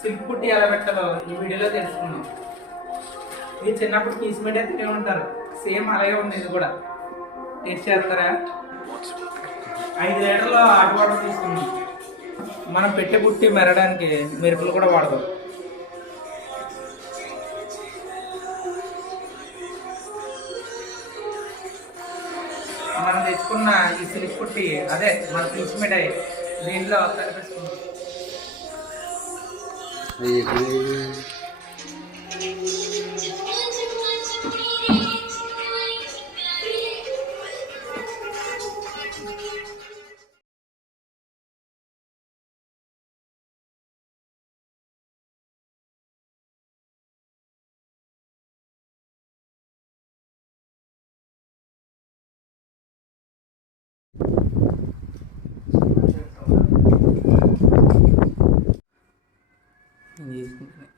Silk పుట్టి ఎలా పెట్టాలో ఈ వీడియోలో తెలుసుకున్నాం. ఇది చిన్నప్పుడు పీస్ మీడియా తినే ఉంటారు, సేమ్ అలాగే ఉంది ఇది కూడా. టేస్ట్ చేస్తారా? 5 లీటర్లు హాట్ వాటర్ తీసుకున్నాం. మనం పెట్టే పుట్టి మెరడానికి మెరుపులు కూడా వాడదాం. మనం తెచ్చుకున్న ఈ సిల్క్ పుట్టి, అదే మన పీస్ మిఠాయి, దీంట్లో కలిపేసుకుందాం. తీసుకుంటున్నాయి